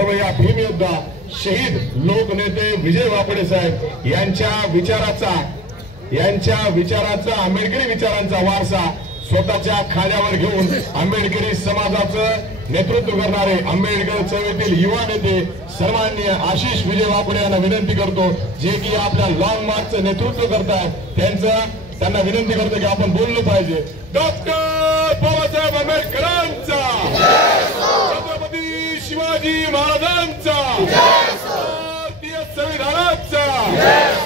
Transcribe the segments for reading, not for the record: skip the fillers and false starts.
या भीमयोद्धा शहीद लोकनेते विजय वापडे साहेब यांच्या विचाराचा आंबेडकरी विचारांचा वारसा स्वतःच्या खांद्यावर घेऊन आंबेडकरी समाजाचं नेतृत्व करणारे आंबेडकर चळवळीतील युवा नेते सन्माननीय आशिष विजय वापडे यांना विनंती करतो, जे की आपल्या लॉंग मार्चचं नेतृत्व करतात त्यांना विनंती करतो की आपण बोललं पाहिजे। डॉक्टर बाबासाहेब आंबेडकरांचा, छत्रपती शिवाजी महाराजांचा, भारतीय संविधानाचा।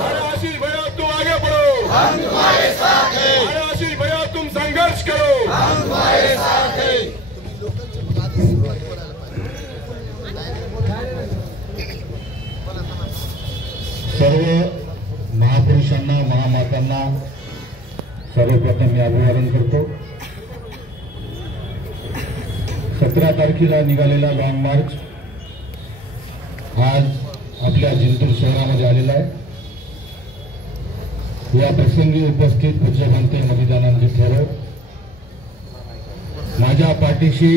अरे आशीष भैया तुम आगे बढ़ो, हम तुम्हारे साथ हैं। अरे आशीष भैया तुम संघर्ष करो, हम तुम्हारे साथ हैं। सर्व महापुरुषांना महामातांना सर्वप्रथम मी अभिवादन करतो। 17 तारखेला निघालेला लॉंग मार्च आज आपल्या जिंतूर शहरामध्ये आलेला आहे। या प्रसंगी उपस्थित पूज्यवंते मधुदानंद ठेरो, माझ्या पाठीशी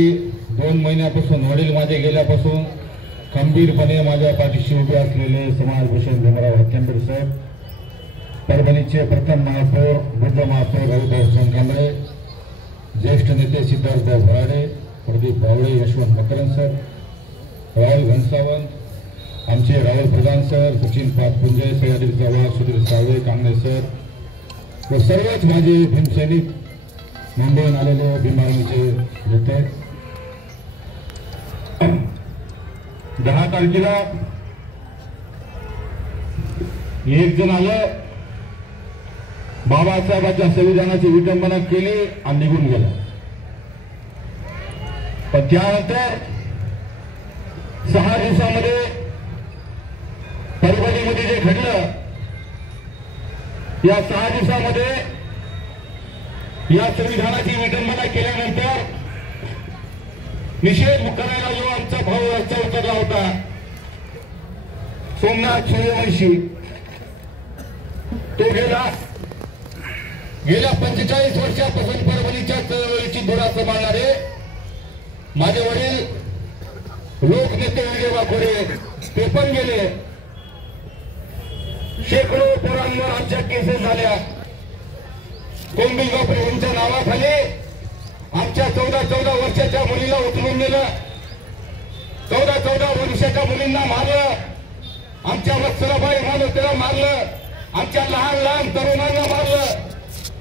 2 महिन्यापासून वडील माझे गेल्यापासून खंबीरपणे माझ्या पाठीशी उभे असलेले समाजभूषण भीमराव हत्यांबेड साहेब, परभणीचे प्रथम महापौर बुद्ध महापौर रविभाऊ सोनकांबळे, ज्येष्ठ नेते सिद्धार्थ भराडे, प्रदीप भावळे, यशवंत मकरन सर, राहुल घनसावंत, आमचे राहुल प्रधान सर, सचिन पाचपुंजे, सह्याद्री चव्हाण, सुधीर सावळे, कांगणे सर व सर्वच माझे भीमसैनिक, मुंबईहून आलेले भीमार्मीचे नेते। 10 तारखेला एक जण आलं, बाबासाहेबांच्या संविधानाची विटंबना केली आणि निघून गेला। पण त्यानंतर 6 दिवसामध्ये परभणीमध्ये जे घडलं, या 6 दिवसामध्ये या संविधानाची विटंबना केल्यानंतर निषेध करायला जो आमचा भाऊ रस्त्यावर उतरला होता, सोमनाथ सूर्यवंशी, तो गेला। गेल्या 45 वर्षापासून परभणीच्या चळवळीची धुरा सांभाळणारे माझे वडील लोकनेते विजय वापडे ते पण गेले। शेकडो पोरांवर आमच्या केसेस झाल्या। कोंबिलगाव यांच्या नावाखाली आमच्या 14 वर्षाच्या मुलीला उचलून नेलं, 14 वर्षाच्या मुलींना मारलं, आमच्या वत्सराबाई मानवतेला मारलं, आमच्या लहान तरुणांना मारलं।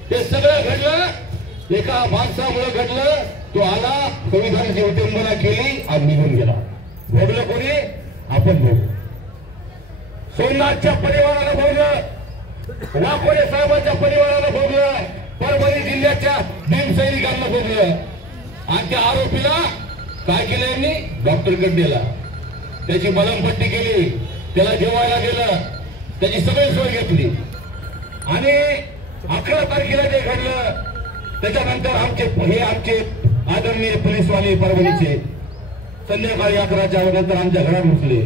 हे सगळं घडलं एका माणसामुळे घडलं। तो आला, संविधानाची विटंबना केली आणि निघून गेला। भोगलं कोणी? आपण भोगलो। सोमनाथच्या परिवारानं भोगलं, वाकोडे साहेबांच्या परिवारानं भोगलं, परभणी जिल्ह्याच्या भीमसैनिकांना भोगलं। आणि त्या आरोपीला काय केलं यांनी? डॉक्टरकडे नेला, त्याची मलमपट्टी केली, त्याला जेवायला गेलं, त्याची सगळी सोय घेतली। आणि 11 तारखेला जे घडलं त्याच्यानंतर आमचे आदरणीय पोलीसवाले परभणीचे संध्याकाळी 11च्या नंतर आमच्या घरात घुसले,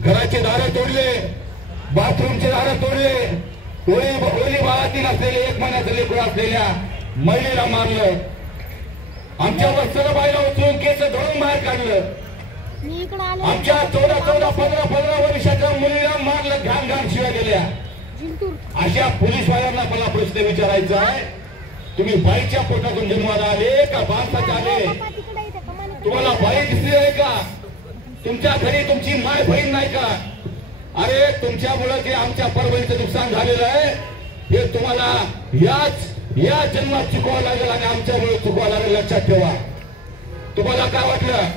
घराचे दार तोडले, बाथरूमचे दार तोडले, ओली बाळातील असलेले 1 महिन्याचं लेकरू असलेल्या महिलेला मारलं, आमच्या वत्सराबाईला उचलून केस धरून बाहेर काढलं, आमच्या 15 वर्षाच्या मुलीला मारलं, घाण शिव्या गेल्या। अशा पोलीसवाल्यांना मला प्रश्न विचारायचा आहे, तुम्ही बाईच्या पोटातून जन्माला आले का माणसाचे आले? तुम्हाला बाई दिसली आहे का? तुमच्या घरी तुमची माय बहीण नाही का? अरे तुमच्यामुळे जे आमच्या परभणीचं नुकसान झालेलं आहे हे तुम्हाला या जन्मात चुकवावं लागेल आणि आमच्यामुळे चुकवावं लागेल, लक्षात ठेवा। तुम्हाला काय वाटलं?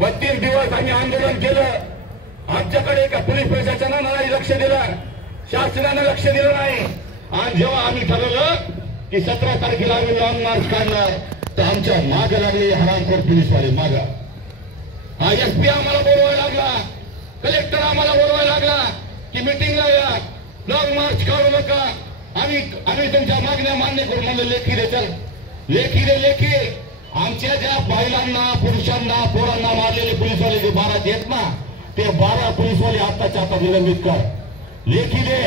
32 दिवस आम्ही आंदोलन केलं, आमच्याकडे एका पोलीस प्रशासनानं लक्ष दिलं, शासनानं लक्ष दिलं नाही। आणि जेव्हा आम्ही ठरवलं की 17 तारखेला आम्ही लॉंग मार्च काढणार, तर आमच्या मागे लागले हरामखोर पोलीसवाले मागे। हा SP आम्हाला बोलवायला लागला, कलेक्टर आम्हाला बोलवायला लागला की मिटिंगला या, लॉंग मार्च काढू नका, आम्ही तुमच्या मागण्या मान्य करू। म्हणलं लेखी दे, चल लेखी दे, लेखी। आमच्या ज्या महिलांना, पुरुषांना, पोरांना मारलेले पोलीसवाले जे 12 आहेत ना, ते 12 पोलीसवाले आत्ताच्या आता निलंबित कर, लेखी दे।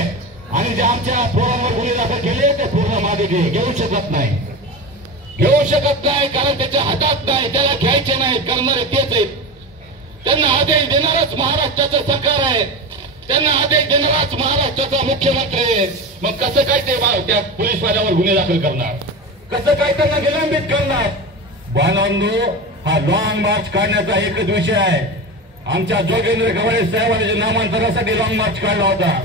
आणि जे आमच्या पोरांवर गुन्हे दाखल केले ते पूर्ण मागे घेऊ शकत नाही, घेऊ शकत नाही, कारण त्याच्या हातात नाही, त्याला घ्यायचे नाही, करणारे तेच आहेत। त्यांना आदेश देणारच महाराष्ट्राचं सरकार आहे, त्यांना आदेश देणाराच महाराष्ट्राचा मुख्यमंत्री आहे. मग कसं काय ते त्या पोलीसवाल्यावर गुन्हे दाखल करणार, कसं काय त्यांना निलंबित करणार? बांधवांनो, हा लॉंग मार्च काढण्याचा एकच विषय आहे. आमच्या जोगेंद्र गवाळे साहेबांनी नामांतरासाठी लॉंग मार्च काढला होता,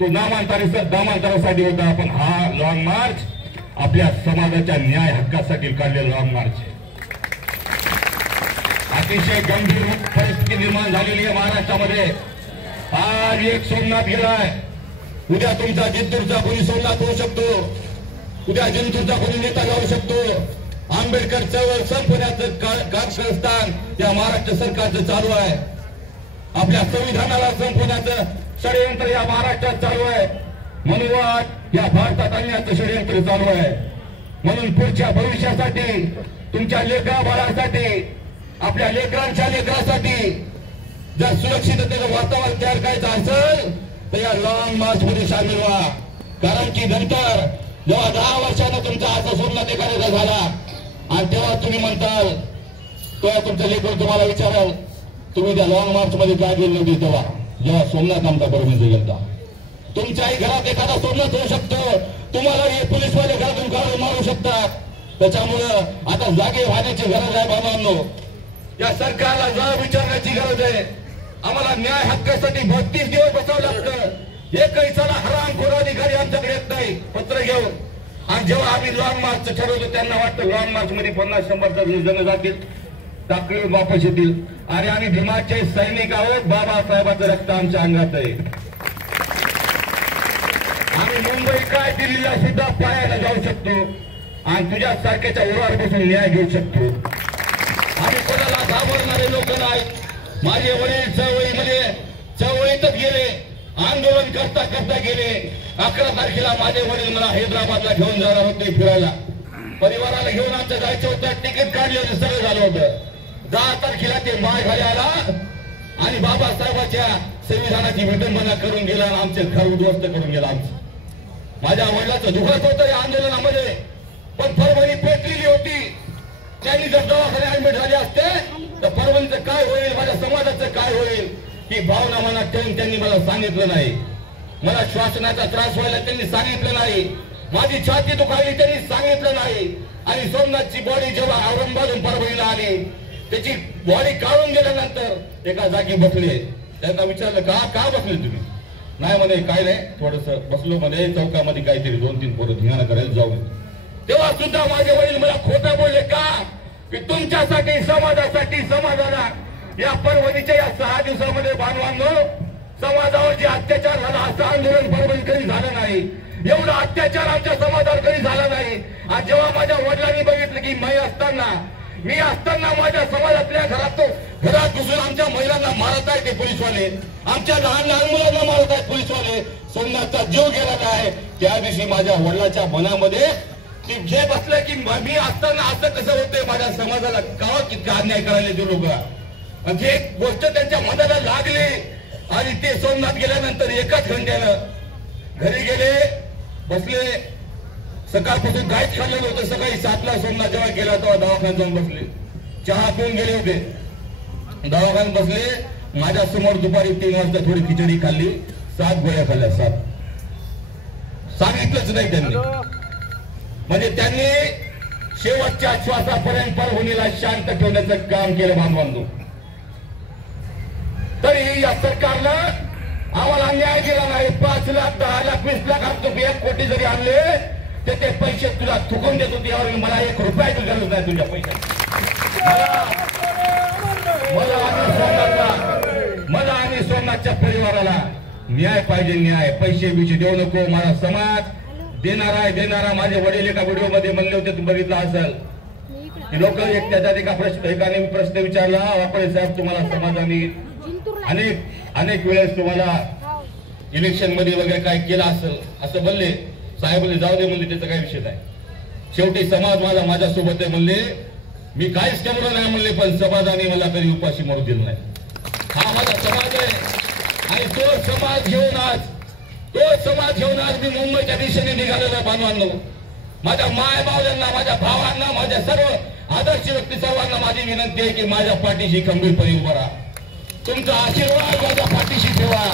तो नामांतरासाठी होता. पण हा लॉंग मार्च आपल्या समाजाच्या न्याय हक्कासाठी काढलेला लॉंग मार्च आहे. अतिशय गंभीर परिस्थिती निर्माण झालेली आहे महाराष्ट्रामध्ये. आज एक सोमनाथ गेलाय, उद्या तुमचा जिंतूरचा कोणी सोमनाथ होऊ शकतो, उद्या जिंतूरचा कोणी नेता जाऊ शकतो. आंबेडकर चळवळ संपवण्याचं कारस्थान या महाराष्ट्र सरकारचं चालू आहे. आपल्या संविधानाला संपवण्याचं षडयंत्र या महाराष्ट्रात चालू आहे. म्हणून या भारतात आणण्याचं षडयंत्र चालू आहे. म्हणून पुढच्या भविष्यासाठी, तुमच्या लेकरा बाळासाठी, आपल्या लेकरांच्या लेकरासाठी जर सुरक्षिततेचं वातावरण तयार करायचं असेल तर या लॉंग मार्च मध्ये सामील व्हा. कारण की नंतर जेव्हा 10 वर्षानं तुमचा असा सोमनाथ एखाद्याचा झाला आणि तेव्हा तुम्ही म्हणताल, तेव्हा तुमचं लेकर तुम्हाला विचाराल तुम्ही त्या लॉंग मार्च मध्ये काय गेले नव्हते तेव्हा, जेव्हा सोमनाथ आमचा परमेश्वर गेलता. तुमच्याही घरात एखादा सोमनाथ होऊ शकतो, तुम्हाला हे पोलीसवाले घरातून काढून मारू शकतात. त्याच्यामुळं आता जागे व्हायची गरज आहे बाबांनो. या सरकारला जाब विचारण्याची गरज आहे. आम्हाला न्याय हक्कासाठी 32 दिवस बसावं लागतं. एकही साला हरामखोर अधिकारी आमच्याकडे येत नाही पत्र घेऊन. आणि जेव्हा आम्ही लॉंग मार्च ठरवतो त्यांना वाटतं लॉंग मार्च मध्ये 50-100 जण जातील, टाकली वापस येतील. अरे आम्ही भीमाचे सैनिक आहोत, बाबासाहेबांचं रक्त आमच्या अंगात आहे. आम्ही मुंबई काय दिल्लीला सुद्धा पायाला जाऊ शकतो आणि तुझ्या सारख्याच्या उरावर बसून न्याय घेऊ शकतो. आम्ही कोणाला घाबरणारे लोक नाही. माझे वडील चळवळीतच गेले, आंदोलन करता करता गेले. 11 तारखेला माझे वडील मला हैदराबादला घेऊन जाणार होते फिरायला, परिवाराला घेऊन आमचं जायचं होतं. तिकीट काढले होते, सगळं झालं होतं. 10 तारखेला ते माय घरी आला आणि बाबासाहेबांच्या संविधानाची विटंबना करून गेला, आमचे घर उद्ध्वस्त करून गेला. माझ्या वडिलाचं दुखत होतं या आंदोलनामध्ये, पण परभणी पेटलेली होती. त्यांनी जर दवाखाने ऍडमिट झाले असते तर परभणीचं काय होईल, माझ्या समाजाचं काय होईल ही भावना मनात ठेवून त्यांनी मला सांगितलं नाही. मला श्वासनाचा त्रास व्हायला त्यांनी सांगितलं नाही, माझी छाती दुखायली त्यांनी सांगितलं नाही. आणि सोमनाथची बॉडी जेव्हा औरंगाबादून परभणीला आली, त्याची बॉडी काढून गेल्यानंतर एका जागी बसले. त्यांना विचारलं का बसले तुम्ही? नाही म्हणे काय नाही, थोडस बसलो म्हणे चौकामध्ये काहीतरी 2-3 पोरं धिंगाणा करायला जाऊ. तेव्हा सुद्धा माझे वडील मला खोटं बोलले का की तुमच्यासाठी, समाजाला या परभणीच्या या 6 दिवसामध्ये बांधवांनो समाजावर जे अत्याचार झाला असं आंदोलन परभणी कधी झालं नाही. एवढा अत्याचार आमच्या समाजावर कधी झाला नाही. आज जेव्हा माझ्या वडिलांनी बघितलं की मी असताना माझ्या समाजातल्या घरात घुसून आमच्या महिलांना मारत आहेत ते पोलीसवाले, आमच्या लहान मुलांना मारत आहेत पोलीसवाले, सोमनाथचा जीव गेला काय, त्या दिवशी माझ्या वडिलांच्या मनामध्ये की जे बसलं की मी असताना असं कसं होतंय, माझ्या समाजाला का किती अन्याय करायला ते लोक. जे गोष्ट त्यांच्या मनाला लागली आणि ते सोमनाथ गेल्यानंतर एकाच घंट्यानं घरी गेले, बसले. सकाळपासून काहीच खाल्लं नव्हतं. सकाळी 7ला सोमनाथ जेव्हा गेला तेव्हा दवाखान्यात जाऊन बसले, चहा पिऊन गेले होते, दवाखान्यात बसले. माझ्या समोर दुपारी 3 वाजता थोडी खिचडी खाल्ली, 7 गोळ्या खाल्ल्या. 7 सांगितलंच नाही त्यांनी. म्हणजे त्यांनी शेवटच्या श्वासापर्यंत परभणीला शांत ठेवण्याचं काम केलं बांधवांनो. तरी या सरकारनं आम्हाला न्याय दिला नाही. 5 लाख, 10 लाख, 20 लाख आणतो, 1 कोटी जरी आणले तर ते पैसे तुला थुकून देत होते. यावर मला 1 रुपयाची गरज नाही तुझ्या पैशाची. मला आणि सोमनाथच्या परिवाराला न्याय पाहिजे, न्याय. पैसे बिशे देऊ नको. माझा समाज देणारा. माझे वडील एका व्हिडिओ मध्ये म्हणले होते, तुम्ही बघितलं असेल की लोक त्याच्यात एकाने प्रश्न विचारला, वापरे साहेब तुम्हाला समाजाने अनेक वेळेस तुम्हाला इलेक्शन मध्ये वगैरे काय केलं असेल असं म्हणले. साहेब म्हणले जाऊ दे म्हणले, त्याचा काही विषय नाही. शेवटी समाज माझ्यासोबत आहे म्हणले. मी काहीच केलं नाही म्हणले, पण समाजाने मला कधी उपाशी मरू दिलं नाही. हा माझा समाज आहे आणि तो समाज घेऊन आज मी मुंबईच्या दिशेने निघालेला बांधवांनो. माझ्या मायबावल्यांना, माझ्या भावांना, माझ्या सर्व आदर्श व्यक्ती सर्वांना माझी विनंती आहे की माझ्या पाठीशी खंबीरपणे उभा राहा. तुमचा आशीर्वाद माझ्या पाठीशी ठेवा,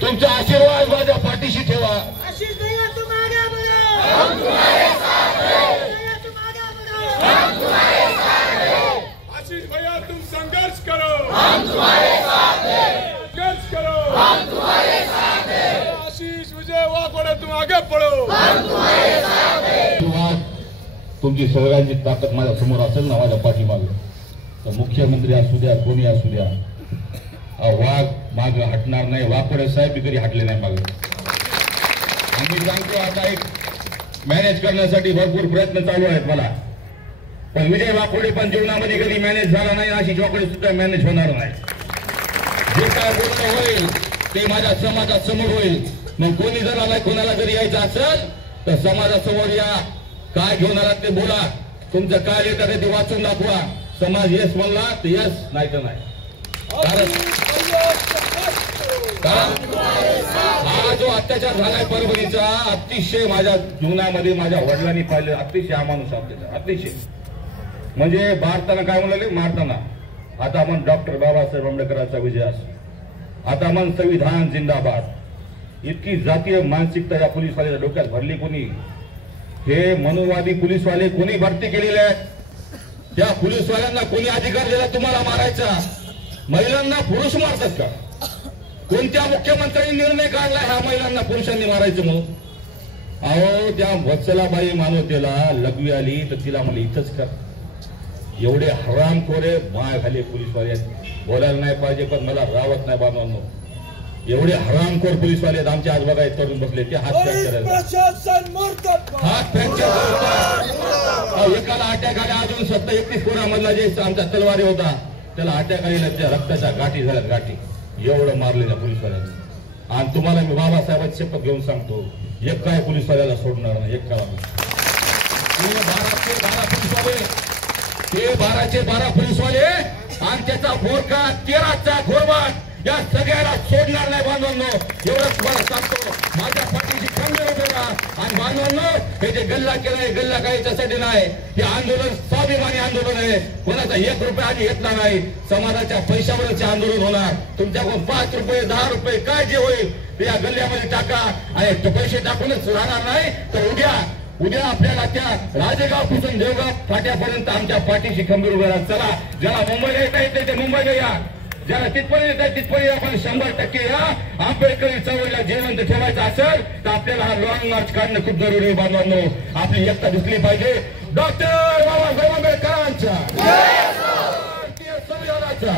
तुमचा आशीर्वाद माझ्या पाठीशी ठेवा। आशीष भैया तुम आगे बढ़ो, हम तुम्हारे साथ हैं। भैया तुम आगे बढ़ो, हम तुम्हारे साथ हैं। आशीष भैया तुम संघर्ष करो, हम तुम्हारे साथ हैं। संघर्ष करो, हम तुम्हारे साथ हैं। आशीष विजय वाघोडे तुम आगे बढ़ो, हम तुम्हारे साथ हैं। तुमची सगळ्यांची ताकद माझ्या समोर असेल ना, माझ्या पाठीमागे, तर मुख्यमंत्री असू द्या, कोणी असू द्या, वाघ माग हटणार नाही। वाघोडे साहेब कधी हटले नाही मागे। आम्ही सांगतो आता एक मॅनेज करण्यासाठी भरपूर प्रयत्न चालू आहेत मला, पण विजय वाघोडे पण जीवनामध्ये कधी मॅनेज झाला नाही, आशिष वाघोडे सुद्धा मॅनेज होणार नाही। जे काय बोलणं होईल ते माझ्या समाजासमोर होईल। मग कोणी जर आलाय, कोणाला जरी यायचं असेल तर समाजासमोर या, काय घेऊन आलात ते बोला, तुमचं काय येतं ते वाचून दाखवा। समाज येस म्हणला तर येस, नाही तर नाही। हा जो अत्याचार झालाय परभणीचा, अतिशय माझ्या जीवनामध्ये माझ्या वडिलांनी पाहिले, अतिशय अमानुष अत्याचार, अतिशय म्हणजे भारताला काय म्हणाले मारताना, आता आपण डॉक्टर बाबासाहेब आंबेडकरांचा विजय असो, आता आपण संविधान जिंदाबाद। इतकी जातीय मानसिकता या पोलीसवाल्याच्या डोक्यात भरली कोणी? हे मनुवादी पोलीसवाले कोणी भरती केलेले आहेत? त्या पोलीसवाल्यांना कोणी अधिकार दिला तुम्हाला मारायचा? महिलांना पुरुष मारतात का? कोणत्या मुख्यमंत्र्यांनी निर्णय काढला ह्या महिलांना पुरुषांनी मारायचं म्हणून? अहो, त्या वत्सलाबाई मानवतेला लघवी आली तर तिला मला इथंच कर। एवढे हरामखोरे माय खाली पोलीसवाले बोलायला नाही पाहिजे, पण मला रावत नाही बांधवांनो, एवढे हरामखोर पोलीसवाले आमच्या आज बघा तरुण बसले, ते हात फ्रॅक्चर, हात फ्रॅक्चर, एकाला अटॅक आला, अजून 31 कोणामधला जे आमचा तलवारी होता त्याला अटॅक आलेला, त्या रक्ताच्या गाठी झाल्या, गाठी एवढं मारले त्या पोलीसवाल्यांनी। आणि तुम्हाला मी बाबासाहेबांची शपथ घेऊन सांगतो, एक काय पोलीसवाल्याला सोडणार नाही, एक काळा 12 पोलीसवाले आणि त्याचा घोरका 13चा घोरवाट या सगळ्याला सोडणार नाही बांधवांनो, एवढंच तुम्हाला सांगतो। माझ्या पाठीशी खंबीर उभे राहा। आणि बांधवांनो, हे जे गल्ला केलाय, गल्ला काही त्यासाठी नाही, हे आंदोलन स्वाभिमानी आंदोलन आहे, कोणाचा 1 रुपया आधी घेतला नाही, समाजाच्या पैशावरचे आंदोलन होणार। तुमच्याकडून 5 रुपये 10 रुपये काय जे होईल ते या गल्ल्यामध्ये टाका, आणि पैसे टाकूनच राहणार नाही तर उद्या आपल्याला त्या राजेगाव पासून देवगाव फाट्यापर्यंत आमच्या पाठीशी खंबीर उभे राहा। चला, ज्याला मुंबईला येता येते ते मुंबईला या, ज्याला तिथपर्यंत येतात तिथपर्यंत आपण 100% या। आंबेडकरी चळवळीला जिवंत ठेवायचं असेल तर आपल्याला हा लॉंग मार्च काढणं खूप जरुरी आहे बांधवांनो। आपली एकता दिसली पाहिजे। डॉक्टर बाबासाहेब आंबेडकरांच्या भारतीय संविधानाच्या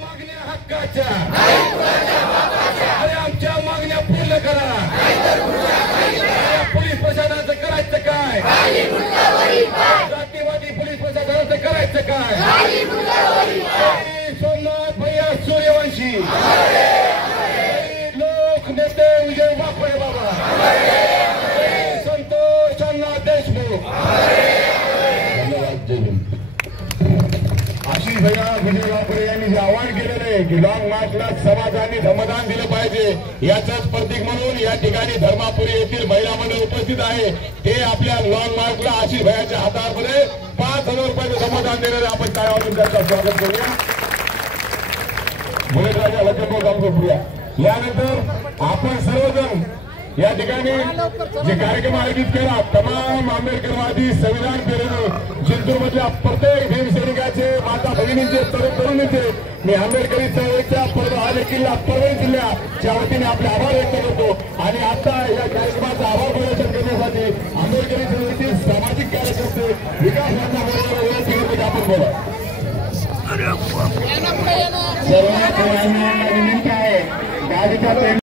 मागण्या हक्काच्या, अरे आमच्या मागण्या पूर्ण करा। पोलीस प्रशासनाचं करायचं काय? जातीवादी पोलीस प्रशासनाचं करायचं काय? सोमनाथ भैया सूर्यवंशी, लोक नेते विजय वाघोडे बाबा, संतोष अण्णा देशमुख, धन्यवाद। जय हिंद। आशिष भैया विजय वाघोडे यांनी जे आवाहन केलेलं आहे की लॉंग मार्चला समाजाने धमदान दिलं पाहिजे, याचंच प्रतीक म्हणून या ठिकाणी धर्मापुरी येथील महिला मंडळ उपस्थित आहे। ते आपल्या लॉंग मार्चला आशिष भैयाच्या हातामध्ये 5,000 रुपयाचं धमदान देणारे आपण टाळ्या वाजवून त्यांचं स्वागत करूया। मुलेराजा लक्ष्मण गावकप्रिया, यानंतर आपण सर्वजण या ठिकाणी जे कार्यक्रम आयोजित केला, तमाम आंबेडकरवादी संविधान प्रेमी जिंतूरमधल्या प्रत्येक भीमसैनिकाचे, माता भगिनींचे, तरुणींचे मी आंबेडकरी चळवळीच्या किल्ला परभणी जिल्ह्याच्या वतीने आपले आभार व्यक्त करतो। आणि आता या कार्यक्रमाचा आभार प्रदर्शन करण्यासाठी आंबेडकरी चळवळीतील सामाजिक कार्यकर्ते विकास यांना आपण बोला। सर्वांना विनंती आहे,